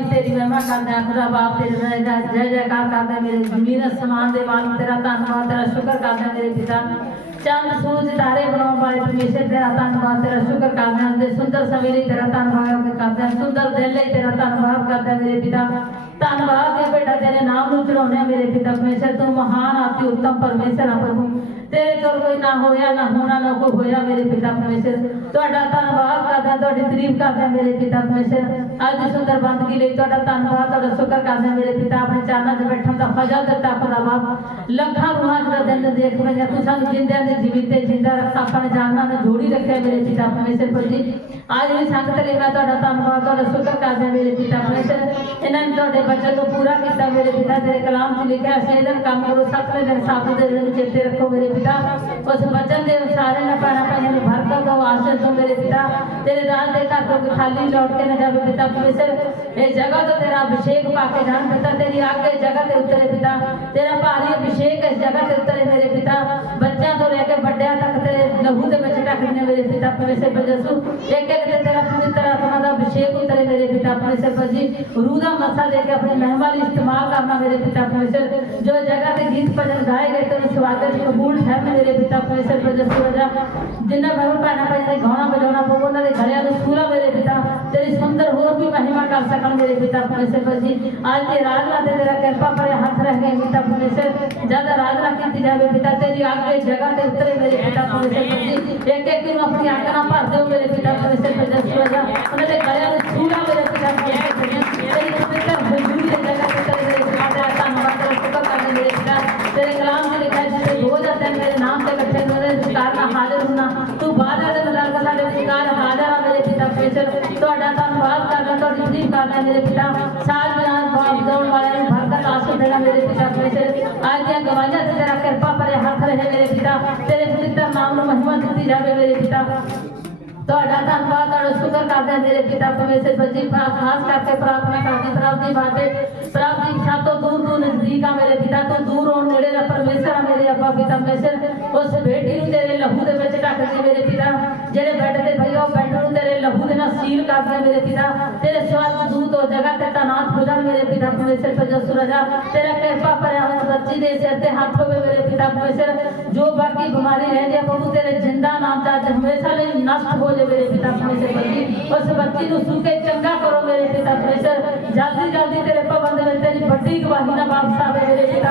ਵੀ ਤੇਰੀ ਮਹਿਮਾ ਕਰਦੇ ਹਾਂ। ਬਾਪ ਤੇਰੇ ਨਾਲ ਜੈ ਜੈਕਾਰ ਕਰਦੇ ਮੇਰੇ ਜ਼ਮੀਨ ਅਸਮਾਨ ਦੇ ਮਾਲਕ, ਤੇਰਾ ਧੰਨਵਾਦ, ਤੇਰਾ ਸ਼ੁਕਰ ਕਰਦੇ ਮੇਰੇ ਪਿਤਾ। ਚੰਦ, ਸੂਰਜ, ਤਾਰੇ ਬਣਾਉਣ ਵਾਲੇ ਪਰਮੇਸ਼ਰ ਤੇਰਾ ਧੰਨਵਾਦ, ਤੇਰਾ ਸ਼ੁਕਰ ਕਰਦੇ ਤੇ ਸੁੰਦਰ ਸਮੇਂ ਲਈ ਤੇਰਾ ਧੰਨਵਾਦ ਕਰਦੇ ਸੁੰਦਰ ਦਿਨ ਲਈ ਤੇਰਾ ਧੰਨਵਾਦ ਕਰਦੇ ਮੇਰੇ ਪਿਤਾ। ਧੰਨਵਾਦ ਹੈ ਬੇਟਾ, ਤੇਰੇ ਨਾਮ ਨੂੰ ਚੜਾਉਂਦੇ ਮੇਰੇ ਪਿਤਾ। ਪਰਮੇਸ਼ਰ ਤੂੰ ਮਹਾਨ ਆਤੀ ਉੱਤਮ ਪਰਮੇਸ਼ਰ ਆ ਪ੍ਰਭੂ ਤੇਰੇ ਤੋਂ ਕੋਈ ਨਾ ਹੋਇਆ, ਨਾ ਹੋਣਾ, ਨਾ ਕੋਈ ਹੋਇਆ ਮੇਰੇ ਪਿਤਾ ਪਰਮੇਸ਼ਰ। ਤੁਹਾਡਾ ਧੰਨਵਾਦ ਕਰਦੇ, ਤੁਹਾਡੀ ਤਾਰੀਫ ਕਰਦੇ ਮੇਰੇ ਪਿਤਾ ਪਰਮੇਸ਼ਰ। ਅੱਜ ਸੁੰਦਰ ਬੰਦਗੀ ਲਈ ਤੁਹਾਡਾ ਧੰਨਵਾਦ, ਤੁਹਾਡਾ ਸ਼ੁਕਰ ਕਰਦੇ ਮੇਰੇ ਪਿਤਾ ਆਪਣੇ ਚਾਨਾਂ 'ਚ ਬੈਠਣ ਦਾ ਫਜ਼ਲ ਦਿੱਤਾ ਖੁਦਾ ਲੱਖਾਂ ਰੂਹਾਂ ਦਾ ਦਿਨ ਦੇਖ ਰਹੇ ਤੂੰ ਸਾਨੂੰ ਜਿੰਦਿਆਂ ਦੇ ਜੀਵਿਤ ਤੇ ਜਿੰਦਾ ਰੱਖਾ ਆਪਣੇ ਜਾਨਾਂ ਨਾਲ ਜੋੜੀ ਰੱਖਿਆ ਮੇਰੇ ਪਿਤਾ ਪਰਮੇਸ਼ਰ ਪ੍ਰਭੂ ਜੀ। ਅੱਜ ਵੀ ਸੰਗਤ ਲਈ ਮੈਂ ਤੁਹਾਡਾ ਧੰਨਵਾਦ, ਤੁਹਾਡਾ ਸ਼ੁਕਰ ਕਰਦੇ ਮੇਰੇ ਪਿਤਾ ਪਰਮੇਸ਼ਰ। ਇਹਨਾਂ ਨੇ ਤੁਹਾਡੇ ਬਚਨ ਨੂੰ ਪੂਰਾ ਕੀਤਾ ਮੇਰੇ ਪਿਤਾ ਤੇਰੇ ਕਲਾਮ 'ਚ ਲਿਖਿਆ ਸੀ ਦਿਨ ਕੰਮ ਕਰੋ, ਸੱਤਵੇਂ ਦਿਨ ਸਾਬਤ ਦੇ ਦਿਨ ਚੇਤੇ ਰੱਖੋ ਮੇਰੇ ਪਿਤਾ, ਉਸ ਵਚਨ ਦੇ ਸਾਰੇ ਨਾ ਪਾਣਾ ਪਾਣਾ ਨੂੰ ਭਰਤਾ ਦੋ ਆਸ਼ੀਰ ਤੋਂ ਮੇਰੇ ਪਿਤਾ, ਤੇਰੇ ਦਾਸ ਦੇ ਘਰ ਤੋਂ ਖਾਲੀ ਲੌਟ ਕੇ ਨਾ ਜਾਵੇ ਪਿਤਾ ਪਰਮੇਸ਼ਰ ਇਹ ਜਗ੍ਹਾ ਤੋਂ ਤੇਰਾ ਅਭਿਸ਼ੇਕ ਪਾ ਕੇ ਜਾਣ ਪਿਤਾ, ਤੇਰੀ ਆਗੇ ਜਗ੍ਹਾ ਤੇ ਉਤਰੇ ਪਿਤਾ। ਤੇਰਾ ਭਾਰੀ ਅਭਿਸ਼ੇਕ ਇਸ ਜਗ੍ਹਾ ਤੇ ਉਤਰੇ ਮੇਰੇ ਪਿਤਾ। ਬੱਚਿਆਂ ਤੋਂ ਲੈ ਕੇ ਵੱਡਿਆਂ ਤੱਕ ਤੇਰੇ ਲਹੂ ਦੇ ਵਿੱਚ ਢੱਕਦੇ ਮੇਰੇ ਪਿਤਾ ਪਰਮੇਸ਼ਰ परमेश्वर पर जी रूदा मसा देकर अपने मेहमान इस्तेमाल करना मेरे पिता परमेश्वर जो जगह पे गीत भजन गाए गए थे उस स्वागत कबूल है मेरे पिता परमेश्वर पर, जिस वजह जिन्हें भर पाना पाए घोड़ा बजाना पवो पवना घड़िया सूरा मेरे पिता ਦੇ ਘਰਿਆਂ ਨੂੰ ਪੂਰਾ ਮੇਰੇ ਪਿਤਾ ਤੇਰੀ ਸੁੰਦਰ ਹੋਰ ਵੀ ਮਹਿਮਾ ਕਰ ਸਕਣ ਮੇਰੇ ਪਿਤਾ ਪਰਮੇਸ਼ਰ ਜੀ। ਅੱਜ ਦੇ ਰਾਜਨਾ ਤੇ ਤੇਰਾ ਕਿਰਪਾ ਭਰੇ ਹੱਥ ਰਹਿ ਗਏ ਪਿਤਾ ਪਰਮੇਸ਼ਰ, ਜਦ ਰਾਜਨਾ ਕੀਤੀ ਜਾਵੇ ਪਿਤਾ, ਤੇਰੀ ਆਗੇ ਜਗ੍ਹਾ ਤੇ ਉਤਰੇ ਮੇਰੇ ਪਿਤਾ ਪਰਮੇਸ਼ਰ ਜੀ। ਇੱਕ ਇੱਕ ਨੂੰ ਆਪਣੀ ਅੱਖ ਨਾਲ ਭਰ ਦਿਓ ਮੇਰੇ ਪਿਤਾ ਪਰਮੇਸ਼ਰ ਜੀ ਹਾਜ਼ਰ ਆ ਮੇਰੇ ਪਿਤਾ ਪਰਮੇਸ਼ਰ ਤੁਹਾਡਾ ਧੰਨਵਾਦ ਕਰਦਾ ਤੁਹਾਡੀ ਤਾਰੀਫ ਕਰਦਾ ਮੇਰੇ ਪਿਤਾ ਸਾਲ ਬਿਆਨ ਬਾਪ ਦੌੜ ਵਾਲਿਆਂ ਨੂੰ ਬਰਕਤ ਆਸੂ ਦੇਣਾ ਮੇਰੇ ਪਿਤਾ ਪਰਮੇਸ਼ਰ ਅੱਜ ਦੀਆਂ ਗਵਾਹੀਆਂ ਤੇ ਤੇਰਾ ਕਿਰਪਾ ਭਰੇ ਹੱਥ ਰਹੇ ਮੇਰੇ ਪਿਤਾ ਤੇਰੇ ਪਵਿੱਤਰ ਨਾਮ ਨੂੰ ਮਹਿਮਾ ਦਿੱਤੀ ਜਾਵੇ ਮੇਰੇ ਪਿਤਾ ਤੁਹਾਡਾ ਧੰਨਵਾਦ ਤੁਹਾਡਾ ਸ਼ੁਕਰ ਕਰਦੇ ਹਾਂ ਮੇਰੇ ਪਿਤਾ ਪਰਮੇਸ਼ਰ ਬੱਜੀ ਖਾਸ ਕਰਕੇ ਪ੍ਰਾਰਥਨਾ ਕਰਦੇ ਪ੍ਰਭ ਦੀ ਬਾਤੇ ਪ੍ਰਭ ਦੀ ਇੱਛਾ ਤੋਂ ਦੂਰ ਦੂਰ ਨਜ਼ਦੀਕ ਆ ਮੇਰੇ ਪਿਤਾ ਤੋਂ ਦੂਰ ਹੋਣ ਨੇੜੇ ਦਾ ਪਰਮੇਸ਼ਰ ਆ ਮੇਰੇ ਅੱਬਾ ਪਿਤਾ ਪਰਮੇਸ਼ਰ खुद न सील कर दे मेरे पिता। तेरे स्वर्ग दूत और जगत का नाथ भजन मेरे पिता परमेश्वर पर जो सुरजा। तेरा कृपा पर हम सच्ची दे सकते हाथ में मेरे पिता परमेश्वर जो बाकी बीमारी रह जाए प्रभु तेरे ज़िंदा नाम चाहते हमेशा ले नष्ट हो जाए मेरे पिता परमेश्वर बल्कि उस बच्ची को सूखे, चंगा करो मेरे पिता परमेश्वर जल्दी जल्दी तेरे पाबंद में तेरी भट्टी को वही ना वापस आवे मेरे पिता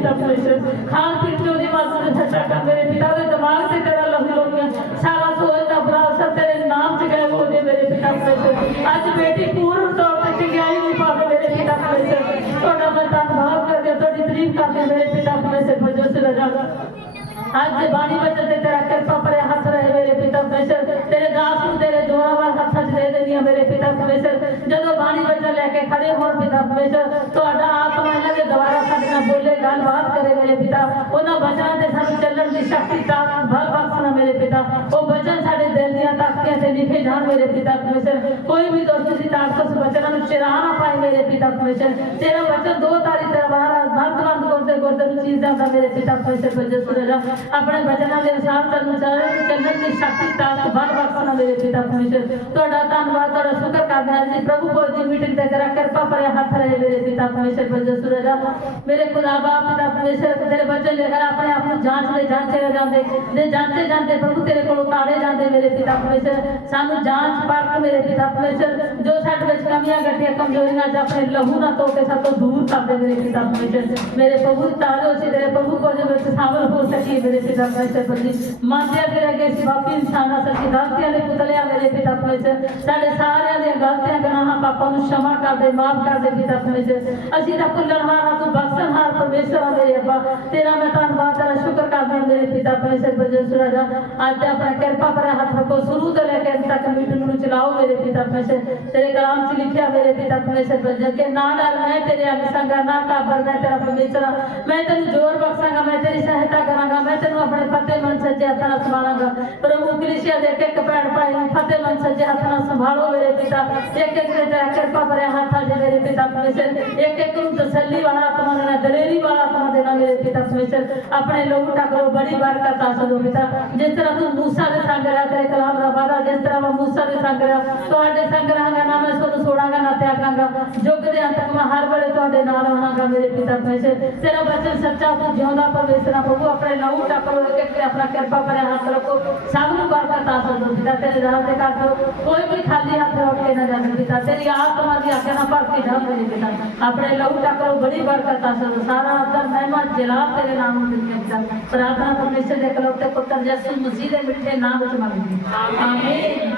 ਕਰਨ ਮੇਰੇ ਪਿਤਾ ਪਰਮੇਸ਼ਰ ਖਾਣ ਪੀਣ ਚ ਉਹਦੀ ਮਾਸੂ ਦੇ ਸੱਚਾ ਕਰ ਮੇਰੇ ਪਿਤਾ ਦੇ ਦਿਮਾਗ ਤੇ ਤੇਰਾ ਲਹੂ ਲੋਗੀਆਂ ਸਾਰਾ ਸੋਚ ਦਾ ਬੁਰਾ ਅਸਰ ਤੇਰੇ ਨਾਮ ਚ ਗਏ ਹੋ ਜੇ ਮੇਰੇ ਪਿਤਾ ਪਰਮੇਸ਼ਰ ਅੱਜ ਬੇਟੀ ਪੂਰਨ ਤੌਰ ਤੇ ਚੰਗਿਆਈ ਨਹੀਂ ਪਾਵੇ ਮੇਰੇ ਪਿਤਾ ਪਰਮੇਸ਼ਰ ਤੁਹਾਡਾ ਮੈਂ ਧੰਨਵਾਦ ਕਰਦੇ ਤੁਹਾਡੀ ਤਾਰੀਫ ਕਰਦੇ ਮੇਰੇ ਪਿਤਾ ਪਰਮੇਸ਼ਰ ਵਜੋ ਸੇ ਰਜਾ ਅੱਜ ਦੇ ਬਾਣੀ ਵਿੱਚ ਤੇ ਤੇਰਾ ਕਿਰਪਾ ਭਰੇ ਹੱਥ ਰਹੇ ਮੇਰੇ ਪਿਤਾ ਪਰਮੇਸ਼ਰ ਤੇਰੇ ਦਾਸ ਨੂੰ ਤੇਰੇ ਜੋਰਾਵਰ ਹੱਥਾਂ 'ਚ ਦੇ ਦੇਣੀਆਂ ਮੇਰੇ ਪਿਤਾ ਪਰਮੇਸ਼ਰ। ਜਦੋਂ ਬਾਣੀ ਬੱਚਾ ਲੈ ਕੇ ਖੜੇ ਹੋਣ ਪਿਤਾ ਪਰਮੇਸ਼ਰ, ਤੁਹਾਡਾ द्वारा सा बोले गाल बात करे मेरे पिता। ओ ना बचा दे, सब चलन की शक्ति ता। भल बख्शना मेरे पिता। ओ देखे जान, मेरे पिता परमेश्वर। कोई भी दोस्तों सीता आपको वचन चिरा ना पाए मेरे पिता परमेश्वर। तेरा वचन दो तारीख तरबारा भक्त भक्त करते करते चीज़ था मेरे पिता परमेश्वर को जो सुन अपने वचन के में साथ अनुसार चलने की शक्ति था बल बख्शना मेरे पिता परमेश्वर। तोड़ा धन्यवाद, तोड़ा शुक्र का हैं जी प्रभु को जी मीटिंग दे तेरा कृपा पर हाथ रहे मेरे पिता परमेश्वर को जो सुन मेरे खुदा बाप पिता परमेश्वर, तेरे वचन लेकर अपने आप को जाँच ले जाँच ले जाँच ले जाँच ले प्रभु ਮੇਰੇ ਪਿਤਾ ਪਰਮੇਸ਼ਰ ਸਾਨੂੰ ਜਾਂਚ ਪਰਖ ਮੇਰੇ ਪਿਤਾ ਪਰਮੇਸ਼ਰ ਜੋ ਸਾਡੇ ਵਿੱਚ ਕਮੀਆਂ ਘਟੀਆਂ ਕਮਜ਼ੋਰੀਆਂ ਜਾਂ ਆਪਣੇ ਲਹੂ ਨਾਲ ਧੋ ਕੇ ਸਭ ਤੋਂ ਦੂਰ ਕਰ ਦੇ ਮੇਰੇ ਪਿਤਾ ਪਰਮੇਸ਼ਰ ਮੇਰੇ ਪ੍ਰਭੂ ਤਾਂ ਜੋ ਅਸੀਂ ਤੇਰੇ ਪ੍ਰਭੂ ਕੋ ਦੇ ਵਿੱਚ ਸ਼ਾਮਲ ਹੋ ਸਕੀਏ ਮੇਰੇ ਪਿਤਾ ਪਰਮੇਸ਼ਰ ਪ੍ਰਭੂ ਮਾਤਿਆ ਤੇਰੇ ਅਗੇ ਸਵਾਪੀ ਇਨਸਾਨਾਂ ਸੱਚੀ ਗਲਤੀਆਂ ਦੇ ਪੁਤਲਿਆ ਮੇਰੇ ਪਿਤਾ ਪਰਮੇਸ਼ਰ ਸਾਡੇ ਸਾਰਿਆਂ ਦੀਆਂ ਗਲਤੀਆਂ ਗੁਨਾਹਾਂ ਪਾਪਾਂ ਨੂੰ ਸ਼ਮਾ ਕਰ ਦੇ ਮਾਫ ਕਰ ਦੇ ਪਿਤਾ ਪਰਮੇਸ਼ਰ ਅਸੀਂ ਤਾਂ ਕੁੱਲਣ ਵਾਲਾ ਤੂੰ ਪਰਮੇਸ਼ਰ ਆ ਮੇਰੇ ਅੱਬਾ ਤੇਰਾ ਮੈਂ ਧੰਨਵਾਦ ਤੇਰਾ ਸ਼ੁਕਰ ਕਰਦਾ ਹਾਂ ਮੇਰੇ ਪਿਤਾ ਪਰਮੇਸ਼ਰ ਪਰਮੇਸ਼ਰ ਰਾਜਾ ਅੱਜ ਤੇ ਆਪਣਾ ਕਿਰਪਾ ਭਰਿਆ ਹੱਥ ਰੱਖੋ ਸ਼ੁਰੂ ਤੋਂ ਲੈ ਕੇ ਅੰਤ ਤੱਕ ਮੀਟਿੰਗ ਨੂੰ ਚਲਾਓ ਮੇਰੇ ਪਿਤਾ ਪਰਮੇਸ਼ਰ ਤੇਰੇ ਕਲਾਮ 'ਚ ਲਿਖਿਆ ਮੇਰੇ ਪਿਤਾ ਪਰਮੇਸ਼ਰ ਪਰਮੇਸ਼ਰ ਕਿ ਨਾ ਡਰ ਮੈਂ ਤੇਰੇ ਅੰਗ ਸੰਗਾ ਨਾ ਕਾਬਰ ਮੈਂ ਤੇਰਾ ਪਰਮੇਸ਼ਰ ਹਾਂ। ਮੈਂ ਤੈਨੂੰ ਜ਼ੋਰ ਬਖਸ਼ਾਂਗਾ ਮੈਂ ਤੇਰੀ ਸਹਾਇਤਾ ਕਰਾਂਗਾ ਮੈਂ ਤੈਨੂੰ ਆਪਣੇ ਫਤਿਹ ਮਨ ਸੱਜੇ ਹੱਥ ਨਾਲ ਸੰਭਾਲਾਂਗਾ ਪ੍ਰਭੂ ਕ੍ਰਿਸ਼ੀਆ ਦੇ ਇੱਕ ਭੈਣ ਭਾਈ ਨੂੰ ਫਤਿਹ ਮਨ ਸੱਜੇ ਹੱਥ ਨਾਲ ਸੰਭਾਲੋ ਮੇਰੇ ਪਿਤਾ ਇੱਕ ਇੱਕ ਦੇ ਤੇਰਾ ਕਿਰਪਾ ਭਰਿਆ ਹੱਥ ਆ ਜੇ ਮੇਰੇ ਪਿਤਾ ਪਰਮੇਸ਼ਰ ਇੱਕ ਇੱਕ ਨੂੰ ਤਸੱਲੀ ਵਾਲਾ ਆਤਮਾ ਦੇਣਾ ਦਲੇਰੀ ਵਾਲਾ ਆਤਮਾ ਦੇਣਾ ਮੇਰੇ ਪਿਤਾ ਪਰਮੇਸ਼ਰ ਆਪਣੇ ਲੋਕ ਟਕਰੋ ਬੜੀ ਬਰਕਤ ਆ ਸਕੋ ਪਿਤਾ। ਜਿਸ ਤਰ੍ਹਾਂ ਤੂੰ ਮੂਸਾ ਦੇ ਸੰਗ ਰਿਹਾ ਤੇਰੇ ਕਲਾਮ ਦਾ ਵਾਦਾ ਜਿਸ ਤਰ੍ਹਾਂ ਮੈਂ ਮੂਸਾ ਦੇ ਸੰਗ ਰਿਹਾ ਤੁਹਾਡੇ ਸੰਗ ਰਹਾਂਗਾ ਨਾ ਮੈਂ ਤੁਹਾਨੂੰ ਛੋੜਾਂਗਾ ਨਾ ਤਿਆਗਾਂਗਾ। ਯੁੱਗ ਦੇ ਅੰਤ ਮੈਂ ਹਰ ਵੇਲੇ ਤੁਹਾਡੇ ਨਾਲ ਰਹਾਂਗਾ, ਮੇਰੇ ਪਿਤਾ ਪਰਮੇਸ਼ਰ ਤੇਰਾ ਬਚਨ ਸੱਚਾ ਤੂੰ ਜਿਉਂਦਾ ਪਰਮੇਸ਼ਰ ਪ੍ਰਭੂ, ਆਪਣੇ ਲਹੂ ਟਕਰੋ ਇੱਕ ਆਪਣਾ ਕਿਰਪਾ ਭਰਿਆ ਹੱਥ ਰੱਖੋ। ਸਭ ਨੂੰ ਬਰਕਤ ਆ ਸਕੋ ਪਿਤਾ, ਤੇਰੇ ਰਾਹ ਤੇ ਕਰ ਦਿਓ ਕੋਈ ਵੀ ਖਾਲੀ ਹੱਥ ਉੱਠ ਕੇ ਨਾ ਜਾਵੇ ਪਿਤਾ। ਤੇਰੀ ਆਤਮਾ ਦੀ ਆਖਿਆ ਨਾਲ ਭਰ ਕੇ ਜਾ ਮੇਰੇ ਪਿਤਾ। ਆਪਣੇ ਲਹੂ ਟਕਰੋ ਬੜੀ ਬਰਕਤ ਆ ਸਕੋ ਸਾਰਾ ਆਦਰ ਮਹਿਮਾ ਜਲਾਲ ਤੇਰੇ ਨਾਮ ਨੂੰ ਦਿੰਦੇ ਪਿਤਾ ਪ੍ਰਾਰਥਨਾ ਪਰਮੇਸ਼ਰ ਦੇ ਕਲਬ ਤੇ ਪੁੱਤਰ ਯਿਸੂ ਮਸੀਹ ਦੇ ਮਿੱਠੇ ਨਾਮ ਵਿੱਚ ਮੰਗਦੀ ਆਮੀਨ